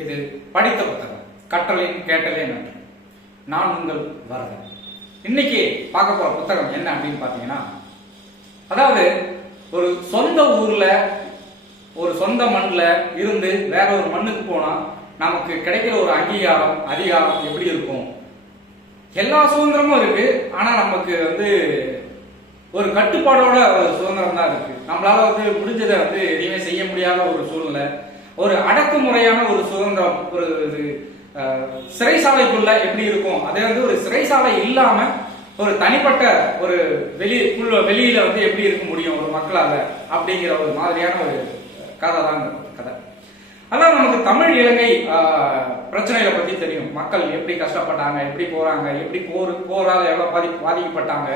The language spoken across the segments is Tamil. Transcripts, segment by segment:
இது படித்த புத்தகம் கற்றலின் கேட்டலே நன்று. நான் உங்கள் வரதன். இன்னைக்கு பார்க்க போற புத்தகம் என்ன அப்படின்னு பாத்தீங்கன்னா, அதாவது ஒரு சொந்த ஊர்ல ஒரு சொந்த மண்ணில் இருந்து வேற ஒரு மண்ணுக்கு போனா நமக்கு கிடைக்கிற ஒரு அங்கீகாரம் அதிகாரம் எப்படி இருக்கும். எல்லா சுதந்திரமும் இருக்கு, ஆனா நமக்கு ஒரு கட்டுப்பாடோட ஒரு சுதந்திரம் தான் இருக்கு. நம்மளால முடிஞ்சதை எதையுமே செய்ய முடியாத ஒரு சூழ்நிலை, ஒரு அடக்குமுறையான ஒரு சுதந்திரம், ஒரு சிறைசாலைக்குள்ள எப்படி இருக்கும். அதே ஒரு சிறைசாலை இல்லாம ஒரு தனிப்பட்ட ஒரு வெளியில எப்படி இருக்க முடியும் ஒரு மக்களால அப்படிங்கிற ஒரு மாதிரியான ஒரு கதை தான் இந்த கதை. அதான் நமக்கு தமிழ் இலங்கை பிரச்சனைகளை பத்தி தெரியும். மக்கள் எப்படி கஷ்டப்பட்டாங்க, எப்படி போறாங்க, எப்படி போரால எவ்வளவு பாதிக்கப்பட்டாங்க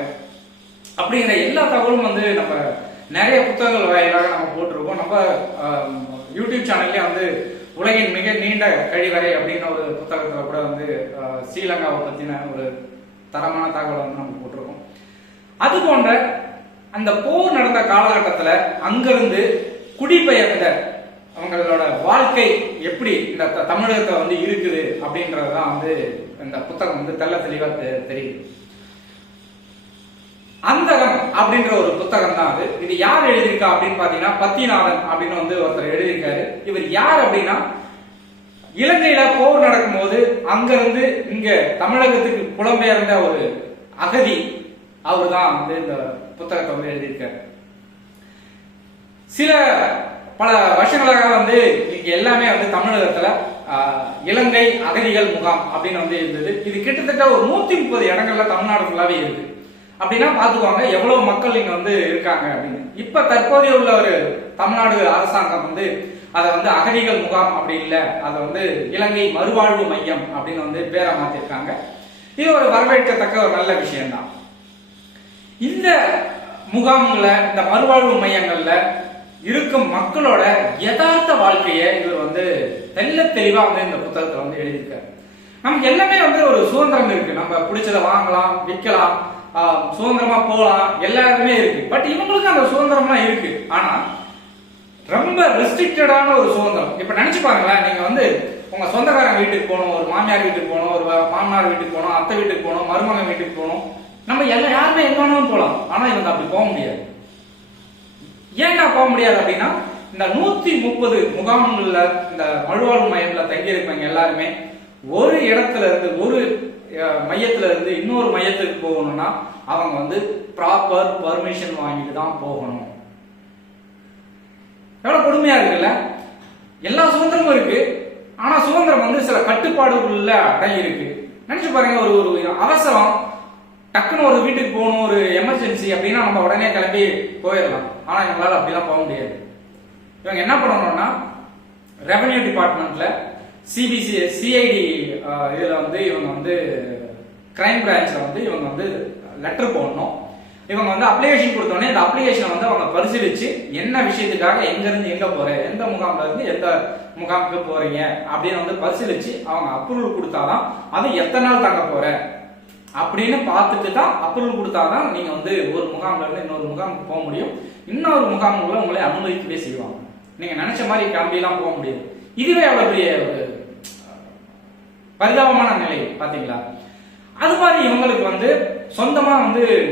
அப்படிங்கிற எல்லா தகவலும் நம்ம நிறைய புத்தகங்கள் வாயிலாக நம்ம போட்டிருக்கோம். நம்ம யூடியூப் சேனல்லே உலகின் மிக நீண்ட கழிவறை அப்படின்னு ஒரு புத்தகத்துல கூட ஸ்ரீலங்காவை பத்தின ஒரு தரமான தகவல் நம்ம போட்டிருக்கோம். அது போன்ற அந்த போர் நடந்த காலகட்டத்துல அங்கிருந்து குடிபெயர்ந்த அவங்களோட வாழ்க்கை எப்படி இந்த தமிழகத்துல இருக்குது அப்படின்றதுதான் இந்த புத்தகம் தெள்ள தெளிவா தெரியுது. அந்தகம் அப்படின்ற ஒரு புத்தகம் தான் அது. இது யார் எழுதியிருக்கா அப்படின்னு பாத்தீங்கன்னா பத்திநாதன் அப்படின்னு ஒருத்தர் எழுதியிருக்காரு. இவர் யார் அப்படின்னா, இலங்கையில போர் நடக்கும் போது அங்கிருந்து இங்க தமிழகத்துக்கு புலம்பெயர்ந்த ஒரு அகதி அவர் தான் இந்த புத்தகத்தை எழுதியிருக்காரு. சில பல வருஷங்களாக இங்க எல்லாமே தமிழகத்துல இலங்கை அகதிகள் முகாம் அப்படின்னு இருந்தது. இது கிட்டத்தட்ட ஒரு 130 இடங்கள்ல தமிழ்நாடு ஃபுல்லாவே இருக்கு. அப்படின்னா பாத்துக்குவாங்க எவ்வளவு மக்கள் இங்க இருக்காங்க அப்படின்னு. இப்ப தற்போதைய உள்ள ஒரு தமிழ்நாடு அரசாங்கம் அதை அகதிகள் முகாம் அப்படி இல்லை, அதை இலங்கை மறுவாழ்வு மையம் அப்படின்னு பேரை மாத்திருக்காங்க. இது ஒரு வரவேற்கத்தக்க ஒரு நல்ல விஷயம்தான். இந்த முகாம்ல இந்த மறுவாழ்வு மையங்கள்ல இருக்கும் மக்களோட யதார்த்த வாழ்க்கையை இவர் தெல்ல தெளிவா இந்த புத்தகத்துல எழுதியிருக்காரு. நமக்கு எல்லாமே ஒரு சுதந்திரம் இருக்கு. நம்ம பிடிச்சதை வாங்கலாம், விற்கலாம், சுதந்திரமா போகலாம், எல்லாருமே இருக்கு. பட் இவங்களுக்கு அந்த சுதந்திரம்லாம் இருக்கு. ஆனா ரொம்ப ரெஸ்ட்ரிக்டடான ஒரு சுதந்திரம். இப்ப நினைச்சு பாருங்களேன், நீங்க உங்க சொந்தக்காரங்க வீட்டுக்கு போகணும், ஒரு மாமியார் வீட்டுக்கு போகணும், ஒரு மாமனார் வீட்டுக்கு போகணும், அத்தை வீட்டுக்கு போகணும், மருமகன் வீட்டுக்கு போகணும். நம்ம யாருமே எங்க வேணாலும் போகலாம். ஆனா இவங்க அப்படி போக முடியாது. ஏன்னா போக முடியாது அப்படின்னா, இந்த 130 முகாம்கள்ல இந்த மறுவாழ்வு மையத்துல தங்கி இருப்பாங்க எல்லாருமே ஒரு இடத்துல இருந்து ஒரு மையத்துல இருந்து இன்னொரு மையத்துக்கு போகணும்னா அவங்க ப்ராப்பர் பர்மிஷன் வாங்கிட்டு தான் போகணும். எவ்வளவு கொடுமையா இருக்குல்ல. எல்லா சுதந்திரமும் இருக்கு, ஆனா சுதந்திரம் சில கட்டுப்பாடுகள்ல அடங்கி இருக்கு. நினைச்சு பாருங்க, ஒரு அவசரம், டக்குன்னு ஒரு வீட்டுக்கு போகணும், ஒரு எமர்ஜென்சி அப்படின்னா நம்ம உடனே கிளம்பி போயிடலாம். ஆனா எங்களால அப்படிலாம் போக முடியாது. இவங்க என்ன பண்ணணும்னா, ரெவன்யூ டிபார்ட்மெண்ட்ல சிஐடி இதுல இவங்க கிரைம் பிரான்ச்ல இவங்க லெட்டர் போடணும். இவங்க அப்ளிகேஷன் கொடுத்தோடனே இந்த அப்ளிகேஷனை அவங்க பரிசீலிச்சு என்ன விஷயத்துக்காக எங்க இருந்து எங்க போறேன், எந்த முகாம்ல இருந்து எந்த முகாமுக்கு போறீங்க அப்படின்னு பரிசீலிச்சு அவங்க அப்ரூவல் கொடுத்தாதான் அது எத்தனை நாள் தங்க போற அப்படின்னு பார்த்துட்டு தான் அப்ரூவல் கொடுத்தாதான் நீங்க ஒரு முகாம்ல இருந்து இன்னொரு முகாமுக்கு போக முடியும். இன்னொரு முகாமுக்குள்ள உங்களை அனுமதிக்கவே செய்வாங்க. நீங்க நினைச்ச மாதிரி கிளம்பிலாம் போக முடியாது. இதுவே அவ்வளவு பெரிய ஒரு பரிதாபமான நிலை பாத்தீங்களா. அது மாதிரி இவங்களுக்கு சொந்தமா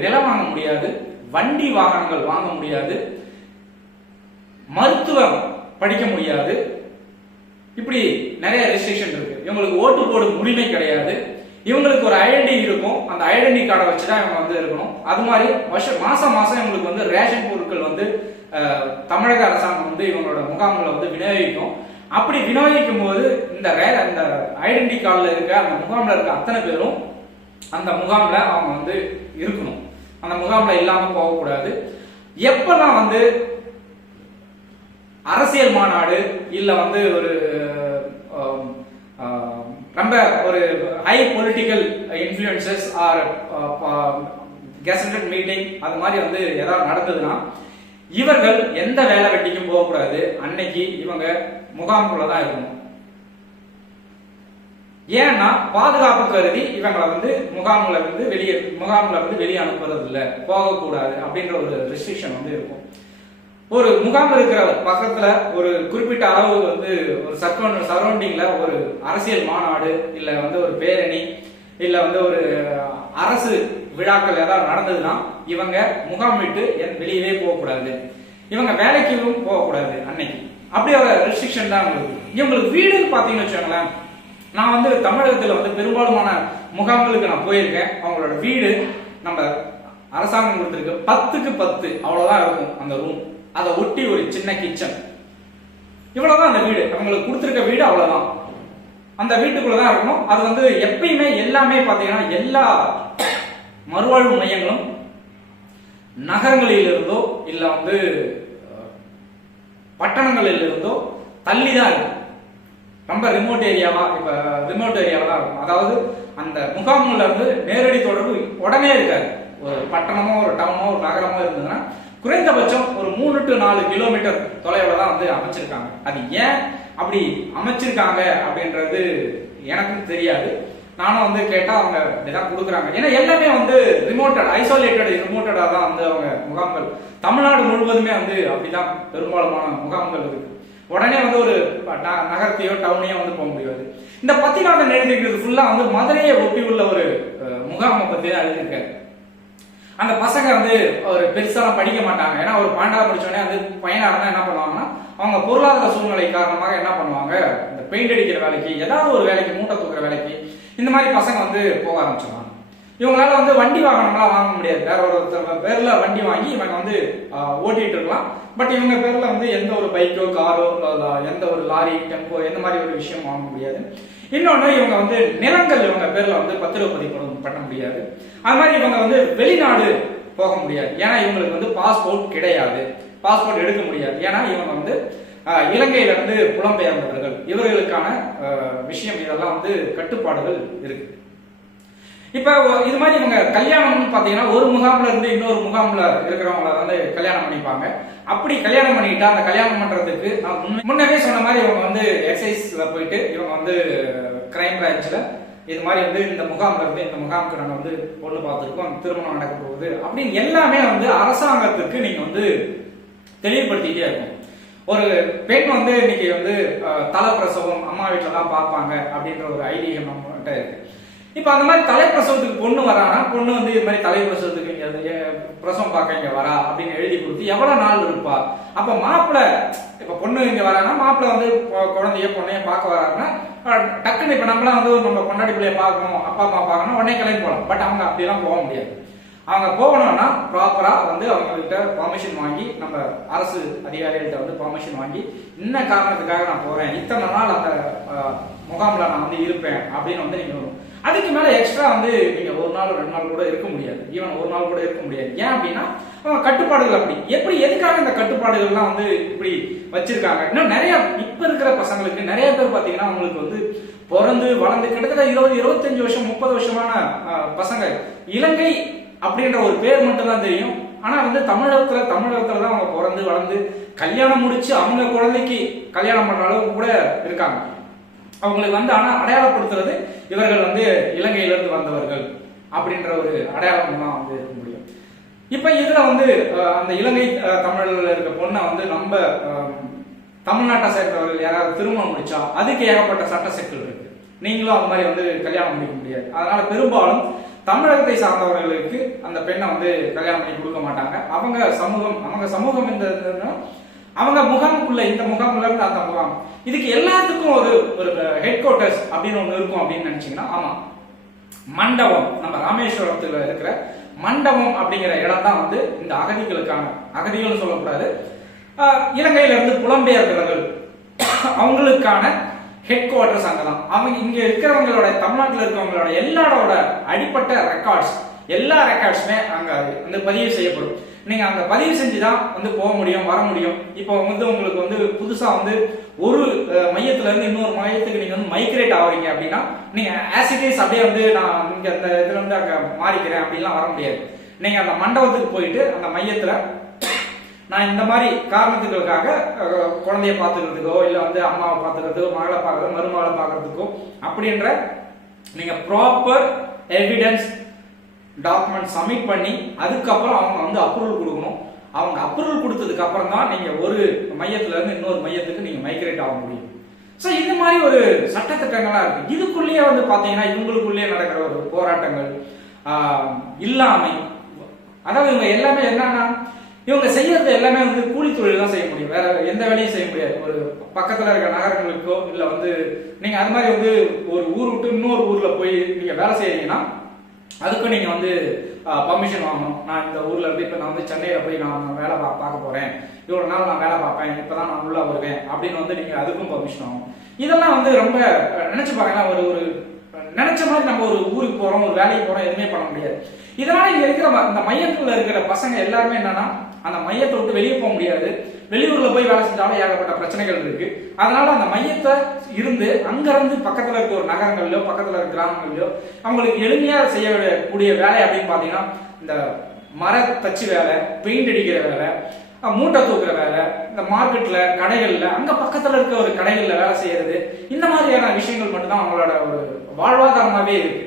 நிலம் வாங்க முடியாது, வண்டி வாகனங்கள் வாங்க முடியாது, மருத்துவம் படிக்க முடியாது. இப்படி நிறைய ரெஸ்ட்ரிக்ஷன் இருக்கு. இவங்களுக்கு ஓட்டு போடும் உரிமை கிடையாது. இவங்களுக்கு ஒரு ஐடென்டி இருக்கும், அந்த ஐடென்டி கார்டை வச்சுதான் இவங்க இருக்கணும். அது மாதிரி மாசம் மாசம் இவங்களுக்கு ரேஷன் பொருட்கள் தமிழக அரசாங்கம் இவங்களோட முகாம்களை விநியோகிக்கும். அப்படி விநியோகிக்கும் போது இந்த ஐடென்டி கார்டுல இருக்க அந்த முகாம்ல இருக்க அத்தனை பேரும் அந்த முகாம்ல அவங்க இருக்கணும். அந்த முகாம்ல இல்லாம போகக்கூடாது. எப்பெல்லாம் அரசியல் மாநாடு இல்ல ஒரு ரொம்ப ஒரு high political influences or gazetted meeting அது மாதிரி ஏதாவது நடந்ததுன்னா இவர்கள் எந்த வேலை வெட்டிக்கும் போகக்கூடாது. அன்னைக்கு இவங்க முகாமுக்குள்ளதான் இருக்கணும். ஏன்னா பாதுகாப்பு கருதி இவங்களை முகாம்ல வெளியே அனுப்புறது இல்லை, போகக்கூடாது அப்படின்ற ஒரு ரெஸ்ட்ரிக்ஷன் இருக்கும். ஒரு முகாம் இருக்கிற பக்கத்துல ஒரு குறிப்பிட்ட அளவு வந்து ஒரு சரௌண்டிங்ல ஒரு அரசியல் மாநாடு இல்ல வந்து ஒரு பேரணி இல்ல வந்து ஒரு அரசு விழாக்கள் ஏதாவது நடந்ததுன்னா இவங்க முகாம் விட்டு வெளியவே போகக்கூடாது, இவங்க வேலைக்கும் போகக்கூடாது அன்னைக்கு. அப்படி ஒரு ரெஸ்ட்ரிக்ஷன் தான் இவங்களுக்கு. வீடுன்னு பாத்தீங்கன்னு வச்சுக்கோங்களேன், நான் வந்து தமிழகத்துல வந்து பெரும்பாலுமான முகாம்களுக்கு நான் போயிருக்கேன். அவங்களோட வீடு நம்ம அரசாங்கம் கொடுத்துருக்கு 10க்கு 10 அவ்வளவுதான் இருக்கும் அந்த ரூம். அதை ஒட்டி ஒரு சின்ன கிச்சன், இவ்வளவுதான் அந்த வீடு. அவங்களுக்கு கொடுத்துருக்க வீடு அவ்வளவுதான், அந்த வீட்டுக்குள்ளதான் இருக்கணும். அது வந்து எப்பயுமே எல்லாமே பாத்தீங்கன்னா எல்லா மறுவாழ்வு மையங்களும் நகரங்களில் இருந்தோ இல்ல வந்து பட்டணங்களில் இருந்தோ தள்ளிதான் இருக்கும். ரொம்ப ரிமோட் ஏரியாவா, இப்ப ரிமோட் ஏரியாவா தான் இருக்கும். அதாவது அந்த முகாம்ல இருந்து நேரடி தொடர்பு உடனே இருக்காது. ஒரு பட்டணமோ ஒரு டவுனோ ஒரு நகரமோ இருந்ததுன்னா குறைந்தபட்சம் ஒரு 3 to 4 கிலோமீட்டர் தொலைவில் தான் வந்து அமைச்சிருக்காங்க. அது ஏன் அப்படி அமைச்சிருக்காங்க அப்படின்றது எனக்கும் தெரியாது. நானும் வந்து கேட்டா அவங்க இப்படிதான் கொடுக்குறாங்க. ஏன்னா எல்லாமே வந்து ரிமோட்டட், ஐசோலேட்டட் ரிமோட்டடா தான் வந்து அவங்க முகாம்கள் தமிழ்நாடு முழுவதுமே வந்து அப்படிதான் பெரும்பாலான முகாம்கள் இருக்கு. உடனே வந்து ஒரு நகரத்தையோ டவுனையோ வந்து போக முடியாது. இந்த பத்திநாதன் எழுதிக்கிறது ஃபுல்லா வந்து மதுரையை ஒட்டி உள்ள ஒரு முகாமை பத்தி தான் எழுதியிருக்காரு. அந்த பசங்க வந்து ஒரு பெருசாலாம் படிக்க மாட்டாங்க. ஏன்னா ஒரு 12வது முடிச்சோடனே வந்து பையனா இருந்தா என்ன பண்ணுவாங்கன்னா அவங்க பொருளாதார சூழ்நிலை காரணமாக என்ன பண்ணுவாங்க, இந்த பெயிண்ட் அடிக்கிற வேலைக்கு, ஏதாவது ஒரு வேலைக்கு, மூட்டை தூக்குற வேலைக்கு, இந்த மாதிரி பசங்க வந்து போக ஆரம்பிச்சிருவாங்க. இவங்களால வந்து வண்டி வாகனம்லாம் வாங்க முடியாது. வேற ஒரு பேர்ல வண்டி வாங்கி இவங்க வந்து ஓட்டிட்டு இருக்கலாம். பட் இவங்க பேர்ல வந்து எந்த ஒரு பைக்கோ காரோ எந்த ஒரு லாரி டெம்போ எந்த மாதிரி ஒரு விஷயம் வாங்க முடியாது. இன்னொன்னு இவங்க வந்து நிலங்கள் இவங்க பேர்ல வந்து பத்திரப்பதிவு பண்ண முடியாது. அது மாதிரி இவங்க வந்து வெளிநாடு போக முடியாது. ஏன்னா இவங்களுக்கு வந்து பாஸ்போர்ட் கிடையாது, பாஸ்போர்ட் எடுக்க முடியாது. ஏன்னா இவங்க வந்து இலங்கையில இருந்து புலம்பெயர்ந்தவர்கள். இவர்களுக்கான விஷயம் இதெல்லாம் வந்து கட்டுப்பாடுகள் இருக்கு. இப்ப இது மாதிரி இவங்க கல்யாணம்னு பாத்தீங்கன்னா ஒரு முகாம்ல இருந்து இன்னொரு முகாம்ல இருக்கிறவங்கள வந்து கல்யாணம் பண்ணிப்பாங்க. அப்படி கல்யாணம் பண்ணிட்டா அந்த கல்யாணம் பண்றதுக்கு முன்னவே சொன்ன மாதிரி இவங்க வந்து எக்ஸைஸ்ல போயிட்டு இவங்க வந்து கிரைம் பிரான்ச்ல இது மாதிரி வந்து இந்த முகாம்ல இருந்து இந்த முகாமுக்கு நாங்க வந்து பொண்ணு பார்த்துருக்கோம், திருமணம் நடக்க போகுது அப்படின்னு எல்லாமே வந்து அரசாங்கத்துக்கு நீங்க வந்து தெளிவுபடுத்திட்டே இருக்கும். ஒரு பெண் வந்து இன்னைக்கு வந்து தலைப்பிரசவம் அம்மா வீட்டுல தான் பார்ப்பாங்க அப்படின்ற ஒரு ஐதீகம் நம்மகிட்ட இருக்கு. இப்ப அந்த மாதிரி தலைப்பிரசவத்துக்கு பொண்ணு வரானா, பொண்ணு வந்து இது மாதிரி தலைப்பிரசவத்துக்கு இங்க பிரசவம் பார்க்க இங்க வரா அப்படின்னு எழுதி கொடுத்து எவ்வளவு நாள் இருப்பா. அப்ப மாப்பிள்ள இப்ப பொண்ணு இங்க வரானா, மாப்பிள்ள வந்து குழந்தைய பொண்ணைய பார்க்க வராங்கன்னா டக்குன்னு இப்ப நம்மளாம் வந்து நம்ம கொண்டாடி பிள்ளைய பார்க்கணும், அப்பா அம்மா பார்க்கணும், உடனே கிளம்பி போகலாம். பட் அவங்க அப்படியெல்லாம் போக முடியாது. அவங்க போகணும்னா ப்ராப்பரா வந்து அவங்க கிட்ட பர்மிஷன் வாங்கி, நம்ம அரசு அதிகாரிகள்கிட்ட வந்து பர்மிஷன் வாங்கி, என்ன காரணத்துக்காக நான் போறேன், இத்தனை நாள் அந்த முகாம்ல நான் வந்து இருப்பேன் அப்படின்னு வந்து நீங்க வரும். அதுக்கு மேல எக்ஸ்ட்ரா வந்து நீங்க ஒரு நாள் 2 நாள் கூட இருக்க முடியாது. ஈவன் ஒரு நாள் கூட இருக்க முடியாது. ஏன் அப்படின்னா கட்டுப்பாடுகள் அப்படி. எப்படி எதுக்காக இந்த கட்டுப்பாடுகள்லாம் வந்து இப்படி வச்சிருக்காங்க? இன்னும் நிறைய இப்ப இருக்கிற பசங்களுக்கு நிறைய பேர் பாத்தீங்கன்னா அவங்களுக்கு வந்து பிறந்து வளர்ந்து கிட்டத்தட்ட 20, 25 வருஷம் 30 வருஷமான பசங்க இலங்கை அப்படின்ற ஒரு பேர் மட்டும் தான் தெரியும். ஆனா வந்து தமிழகத்துல தான் அவங்க பிறந்து வளர்ந்து கல்யாணம் முடிச்சு அவங்க குழந்தைக்கு கல்யாணம் பண்ற அளவுக்கு கூட இருக்காங்க. அவங்களுக்கு வந்து ஆனா அடையாளப்படுத்துறது இவர்கள் வந்து இலங்கையிலிருந்து வந்தவர்கள் அப்படின்ற ஒரு அடையாளம் தான் வந்து இருக்க முடியும். இப்ப இதுல வந்து அந்த இலங்கை தமிழர்கள் இருக்க பொண்ணை வந்து நம்ம தமிழ்நாட்டை சேர்ந்தவர்கள் யாராவது திருமணம் முடிச்சா அதுக்கு ஏகப்பட்ட சட்ட சிக்கல் இருக்கு. நீங்களும் அது மாதிரி வந்து கல்யாணம் பண்ணிக்க முடியாது. அதனால பெரும்பாலும் தமிழகத்தை சார்ந்தவர்களுக்கு அந்த பெண்ணை வந்து கல்யாணம் பண்ணி கொடுக்க மாட்டாங்க. அவங்க சமூகம் இந்த அவங்க முகாமுக்குள்ள இந்த முகாம்ல இருந்து அந்த முகாம், இதுக்கு எல்லாத்துக்கும் ஒரு ஹெட் குவார்டர்ஸ் அப்படின்னு ஒண்ணு இருக்கும் அப்படின்னு நினைச்சீங்கன்னா, ஆமா, மண்டபம். நம்ம ராமேஸ்வரத்துல இருக்கிற மண்டபம் அப்படிங்கிற இடம் தான் வந்து இந்த அகதிகள் சொல்லக்கூடாது, இலங்கையில இருந்து புலம்பெயர்ந்தவர்கள் அவங்களுக்கான ஹெட் குவார்டர்ஸ் அங்கதான். அவங்க இங்க இருக்கிறவங்களோட தமிழ்நாட்டில் இருக்கிறவங்களோட எல்லாரோட அடிப்பட்ட ரெக்கார்ட்ஸ், எல்லா ரெக்கார்ட்ஸுமே அங்க வந்து பதிவு செய்யப்படும். நீங்க அங்க பதிவு செஞ்சுதான் வந்து போக முடியும், வர முடியும். இப்போ வந்து உங்களுக்கு வந்து புதுசா வந்து ஒரு மையத்துல இருந்து இன்னொரு மையத்துக்கு நீங்க வந்து மைக்ரேட் ஆவீங்க அப்படின்னா நீங்க ஆசிட்டிஸ் அப்படியே வந்து நான் இங்க அந்த இதுல இருந்து அங்க மாறிக்கிறேன் அப்படின்லாம் வர முடியாது. நீங்க அந்த மண்டபத்துக்கு போயிட்டு அந்த மையத்துல நான் இந்த மாதிரி காரணத்துகளுக்காக குழந்தைய பார்த்துக்கிறதுக்கோ இல்ல வந்து அம்மாவை பார்த்துக்கிறதுக்கோ மகளை பார்க்கறதுக்கோ மருமகளை பார்க்கறதுக்கோ அப்படின்ற நீங்க ப்ராப்பர் எவிடன்ஸ் டாக்குமெண்ட் சப்மிட் பண்ணி அதுக்கப்புறம் அவங்க வந்து அப்ரூவல் கொடுக்கணும். அவங்க அப்ரூவல் கொடுத்ததுக்கு அப்புறம் தான் நீங்க ஒரு மையத்துல இருந்து இன்னொரு மையத்துக்கு நீங்க மைக்ரேட் ஆக முடியும். ஸோ இந்த மாதிரி ஒரு சட்டத்திட்டங்களா இருக்கு. இதுக்குள்ளேயே வந்து பாத்தீங்கன்னா இவங்களுக்குள்ளேயே நடக்கிற ஒரு போராட்டங்கள், இல்லாமை, அதாவது இவங்க எல்லாமே என்னன்னா இவங்க செய்யறது எல்லாமே வந்து கூலி தொழில் தான் செய்ய முடியும், வேற எந்த வேலையும் செய்ய முடியாது. ஒரு பக்கத்துல இருக்க நகரங்களுக்கோ இல்ல வந்து நீங்க அது மாதிரி வந்து ஒரு ஊர் விட்டு இன்னொரு ஊர்ல போய் நீங்க வேலை செய்யறீங்கன்னா அதுக்கும் நீங்க வந்து பர்மிஷன் வாங்கணும். நான் இந்த ஊர்ல இருந்து இப்ப நான் வந்து சென்னையில போய் நான் வேலை பார்க்க போறேன், இவ்வளவு நாள் நான் வேலை பார்ப்பேன், இப்பதான் நான் உள்ள வருவேன் அப்படின்னு வந்து நீங்க அதுக்கும் பர்மிஷன் ஆகும். இதெல்லாம் வந்து ரொம்ப நினைச்சு பாருங்க, ஒரு நினைச்ச மாதிரி நம்ம ஒரு ஊருக்கு போறோம், ஒரு வேலைக்கு போறோம், எதுவுமே பண்ண முடியாது. இதனால இங்க இருக்கிற இந்த மையத்துல இருக்கிற பசங்க எல்லாருமே என்னன்னா அந்த மையத்தை விட்டு வெளியே போக முடியாது. வெளியூர்ல போய் வேலை செஞ்சாலும் ஏகப்பட்ட பிரச்சனைகள் இருக்கு. அதனால அந்த மையத்தை இருந்து அங்க இருந்து பக்கத்துல இருக்க ஒரு நகரங்கள்லயோ பக்கத்துல இருக்க கிராமங்கள்லயோ அவங்களுக்கு எளிமையா செய்யக்கூடிய வேலை அப்படின்னு பாத்தீங்கன்னா இந்த மர தச்சு வேலை, பெயிண்ட் அடிக்கிற வேலை, மூட்டை தூக்குற வேலை, இந்த மார்க்கெட்ல கடைகள்ல அங்க பக்கத்துல இருக்க ஒரு கடைகள்ல வேலை செய்யறது, இந்த மாதிரியான விஷயங்கள் மட்டும்தான் அவங்களோட ஒரு வாழ்வாதாரமாவே இருக்கு.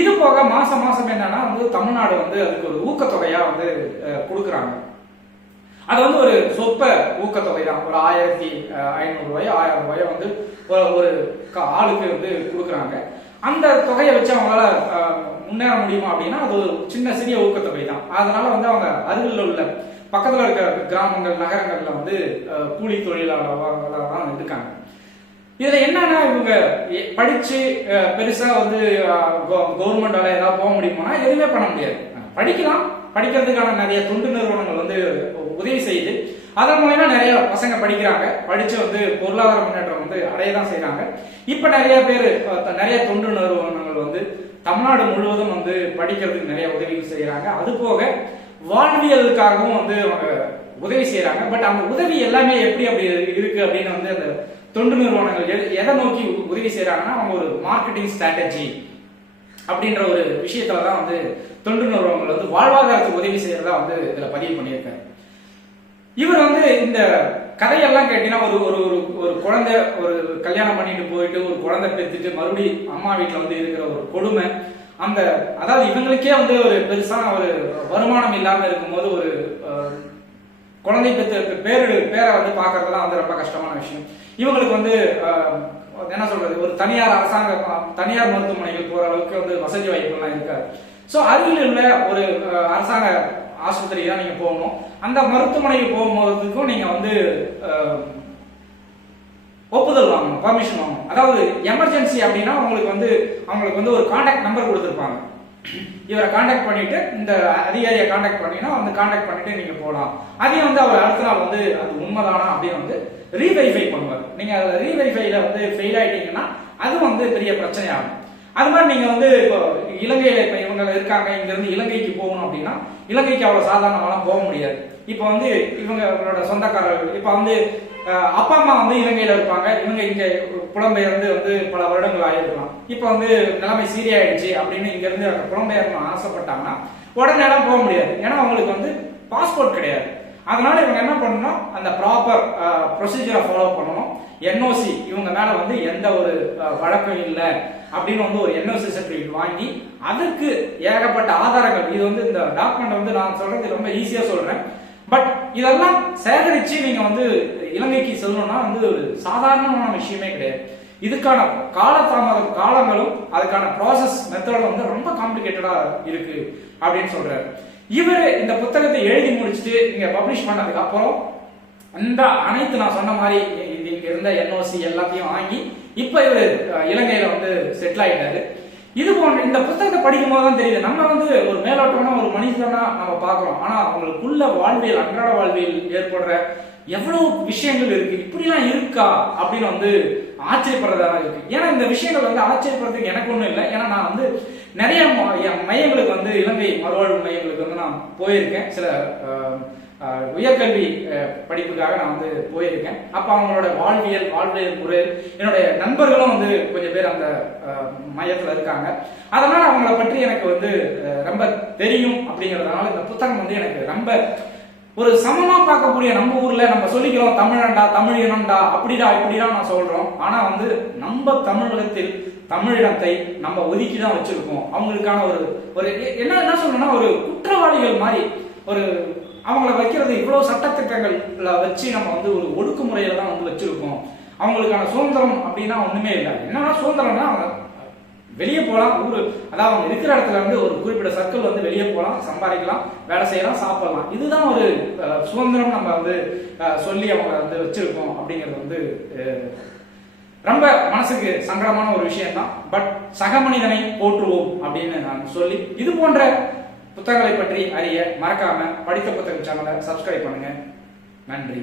இது போக மாசம் மாசம் என்னன்னா வந்து தமிழ்நாடு வந்து அதுக்கு ஒரு ஊக்கத்தொகையா வந்து கொடுக்குறாங்க. அது வந்து ஒரு சொற்ப ஊக்கத்தொகை தான், ஒரு 1500 ரூபாயோ 1000 ரூபாயோ வந்து ஒரு ஆளுக்கு வந்து கொடுக்குறாங்க. அந்த தொகையை வச்சு அவங்களால முன்னேற முடியுமா அப்படின்னா அது ஒரு சின்ன சிறிய ஊக்கத்தொகை தான். அதனால வந்து அவங்க அருகில் உள்ள பக்கத்துல இருக்க கிராமங்கள் நகரங்கள்ல வந்து கூலி தொழிலாளர்களாக தான் இருக்காங்க. இதுல என்னன்னா இவங்க படிச்சு பெருசா வந்து கவர்மெண்டால ஏதாவது போக முடியுமானா எதுவுமே பண்ண முடியாது. படிக்கலாம், படிக்கிறதுக்கான நிறைய தொண்டு நிறுவனங்கள் வந்து உதவி செய்யுது. அதன் மூலமா நிறைய பசங்க படிக்கிறாங்க, படிச்சு வந்து பொருளாதார முன்னேற்றம் வந்து அடையதான் செய்யறாங்க. இப்ப நிறைய பேர் நிறைய தொண்டு நிறுவனங்கள் வந்து தமிழ்நாடு முழுவதும் வந்து படிக்கிறதுக்கு நிறைய உதவிகள் செய்யறாங்க. அது போக வாழ்வியலுக்காகவும் வந்து அவங்க உதவி செய்யறாங்க. பட் அந்த உதவி எல்லாமே எப்படி அப்படி இருக்கு அப்படின்னு வந்து அந்த தொண்டு நிறுவனங்கள் எதை நோக்கி உதவி செய்யறாங்கன்னா அவங்க ஒரு மார்க்கெட்டிங் ஸ்ட்ராட்டஜி அப்படின்ற ஒரு விஷயத்துலதான் வந்து தொண்டு நிறுவனங்கள் வந்து வாழ்வாதாரத்துக்கு உதவி செய்யறதா வந்து இதுல பதிவு பண்ணியிருக்காரு. இவர் வந்து இந்த கதையெல்லாம் கேட்டீங்கன்னா ஒரு ஒரு ஒரு குழந்தை ஒரு கல்யாணம் பண்ணிட்டு போயிட்டு ஒரு குழந்தை பெற்றுட்டு மறுபடியும் அம்மா வீட்டுல வந்து இருக்கிற ஒரு கொடுமை, அந்த அதாவது இவங்களுக்கே வந்து ஒரு பெருசான ஒரு வருமானம் இல்லாம இருக்கும்போது ஒரு குழந்தை பெற்று பேரை வந்து பாக்குறதுலாம் வந்து ரொம்ப கஷ்டமான விஷயம். இவங்களுக்கு வந்து என்ன சொல்றது, ஒரு தனியார் மருத்துவமனைகள் போற அளவுக்கு வந்து வசதி வாய்ப்புலாம் இருக்காது. சோ அருகில் உள்ள ஒரு அரசாங்க ஆஸ்பத்திரிக்கு தான் நீங்க போகணும். அந்த மருத்துவமனைக்கு போகும்போதுக்கும் நீங்க வந்து ஒப்புதல் வாங்கணும், பர்மிஷன் வாங்கணும். அதாவது எமர்ஜென்சி அப்படின்னா அவங்களுக்கு வந்து ஒரு கான்டாக்ட் நம்பர் கொடுத்துருப்பாங்க. இவரை கான்டாக்ட் பண்ணிட்டு இந்த அதிகாரியை கான்டாக்ட் பண்ணினா வந்து கான்டாக்ட் பண்ணிட்டு நீங்க போகலாம். அதையும் வந்து அவர் அடுத்த நாள் வந்து அது உண்மைதானா அப்படின்னு வந்து ரீவெரிஃபை பண்ணுவார். நீங்க அதில் ரீவெரிஃபைல வந்து ஃபெயில் ஆயிட்டீங்கன்னா அது வந்து பெரிய பிரச்சனை ஆகும். அது மாதிரி நீங்க வந்து இப்போ இலங்கையில இப்ப இவங்க இருக்காங்க, இங்க இருந்து இலங்கைக்கு போகணும் அப்படின்னா இலங்கைக்கு அவ்வளவு சாதாரணமாலாம் போக முடியாது. இப்ப வந்து இவங்களோட சொந்தக்காரர்கள் இப்ப வந்து அப்பா அம்மா வந்து இலங்கையில இருப்பாங்க, இவங்க இங்க புலம்பெயர்ந்து வந்து பல வருடங்கள் ஆயிருக்கலாம். இப்ப வந்து நிலைமை சீரியாயிடுச்சு அப்படின்னு இங்க இருந்து புலம்பெயர்ந்து ஆசைப்பட்டாங்கன்னா உடனே எல்லாம் போக முடியாது. ஏன்னா அவங்களுக்கு வந்து பாஸ்போர்ட் கிடையாது. அதனால இவங்க என்ன பண்ணணும், அந்த ப்ராப்பர் ப்ரொசீஜரை ஃபாலோ பண்ணணும். என்ஓசி இவங்க மேல வந்து எந்த ஒரு வழக்கம் இல்லை அப்படின்னு வந்து ஒரு என்ஓசி சர்டிபிகேட் வாங்கி அதுக்கு ஏகப்பட்ட ஆதாரங்கள், இது வந்து இந்த டாக்குமெண்ட் வந்து நான் சொல்றது ரொம்ப ஈஸியா சொல்றேன். பட் இதெல்லாம் சேகரிச்சு நீங்க வந்து இலங்கைக்கு செல்லணும்னா வந்து ஒரு சாதாரணமான விஷயமே கிடையாது. இதுக்கான காலங்களும் அதுக்கான ப்ராசஸ் மெத்தடும் வந்து ரொம்ப காம்ப்ளிகேட்டடா இருக்கு அப்படின்னு சொல்றாரு. இவர் இந்த புத்தகத்தை எழுதி முடிச்சுட்டு நீங்க பப்ளிஷ் பண்ணதுக்கு அப்புறம் இந்த அனைத்து நான் சொன்ன மாதிரி இங்க இருந்த என்ஓசி எல்லாத்தையும் வாங்கி இப்ப இவர் இலங்கையில வந்து செட்டில் ஆயிட்டாரு. இது போன்ற இந்த புத்தகத்தை படிக்கும் போது தான் தெரியுது, நம்ம வந்து ஒரு மேலோட்டமான ஒரு மனிதனா நம்ம பாக்குறோம், ஆனா அவங்களுக்குள்ள வாழ்வியல் அன்றாட வாழ்வியல் ஏற்படுற எவ்வளவு விஷயங்கள் இருக்கு, இப்படிலாம் இருக்கா அப்படின்னு வந்து ஆச்சரியப்படுறதா இருக்கு. ஏன்னா இந்த விஷயங்கள் வந்து ஆச்சரியப்படுறதுக்கு எனக்கு ஒண்ணும் இல்லை. ஏன்னா நான் வந்து நிறைய மையங்களுக்கு வந்து இலங்கை மறுவாழ்வு மையங்களுக்கு வந்து நான் போயிருக்கேன். சில உயர்கல்வி படிப்புக்காக நான் வந்து போயிருக்கேன். அப்ப அவங்களோட வாழ்வியல் முறை என்னுடைய நண்பர்களும் வந்து கொஞ்சம் பேர் அந்த மையத்துல இருக்காங்க. அதனால அவங்கள பற்றி எனக்கு வந்து ரொம்ப தெரியும். அப்படிங்கறதுனால இந்த புத்தகம் வந்து எனக்கு ரொம்ப ஒரு சமமா பார்க்கக்கூடிய, நம்ம ஊர்ல நம்ம சொல்லிக்கிறோம் தமிழண்டா தமிழ் இனம்டா அப்படிடா இப்படிதான் நான் சொல்றோம். ஆனா வந்து நம்ம தமிழகத்தில் தமிழினத்தை நம்ம ஒதுக்கிதான் வச்சிருக்கோம். அவங்களுக்கான ஒரு என்ன சொல்லணும்னா ஒரு குற்றவாளிகள் மாதிரி ஒரு அவங்கள வைக்கிறது இவ்வளவு சட்டத்திட்டங்கள்ல வச்சு நம்ம வந்து ஒரு ஒடுக்குமுறையில தான் வந்து வச்சிருக்கோம். அவங்களுக்கான சுதந்திரம் அப்படின்னா ஒண்ணுமே இல்லை. என்னன்னா சுதந்திரம்னா அவங்க வெளியே போகலாம், அதாவது அவங்க இருக்கிற இடத்துல வந்து ஒரு குறிப்பிட்ட சர்க்கிள் வந்து வெளியே போகலாம், சம்பாதிக்கலாம், வேலை செய்யலாம், சாப்பிடலாம். இதுதான் ஒரு சுதந்திரம் நம்ம வந்து சொல்லி அவங்க வந்து வச்சிருக்கோம் அப்படிங்கிறது வந்து ரொம்ப மனசுக்கு சங்கடமான ஒரு விஷயம் தான். பட் சக மனிதனை போற்றுவோம் அப்படின்னு நான் சொல்லி, இது போன்ற புத்தகங்களை பற்றி அறிய மறக்காம படித்த புத்தகம் சேனலை சப்ஸ்கிரைப் பண்ணுங்க. நன்றி.